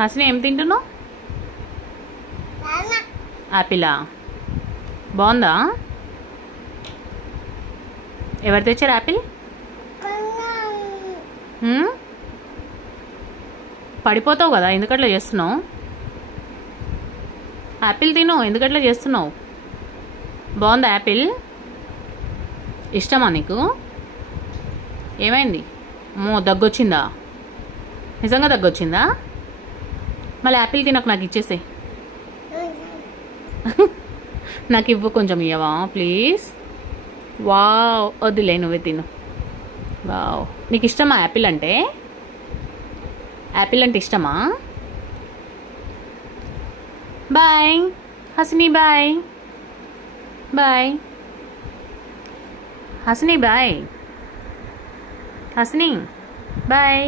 హసిని ఏం తింటున్నావు? యాపిలా? బాగుందా? ఎవరు తెచ్చారు యాపిల్? పడిపోతావు కదా, ఎందుకట్లా చేస్తున్నావు? యాపిల్ తిను, ఎందుకట్లా చేస్తున్నావు? బాగుందా యాపిల్? ఇష్టమా నీకు? ఏమైంది? అమ్మో, దగ్గొచ్చిందా? నిజంగా దగ్గొచ్చిందా? మళ్ళీ యాపిల్ తినకు, నాకు ఇచ్చేసే. నాకు ఇవ్వు, కొంచెం ఇవ్వవా ప్లీజ్? వావ్, వద్దులే, నువ్వే తిను. వావ్, నీకు ఇష్టమా యాపిల్ అంటే? యాపిల్ అంటే ఇష్టమా? Bye Hasini, bye bye Hasini, bye Hasini, bye.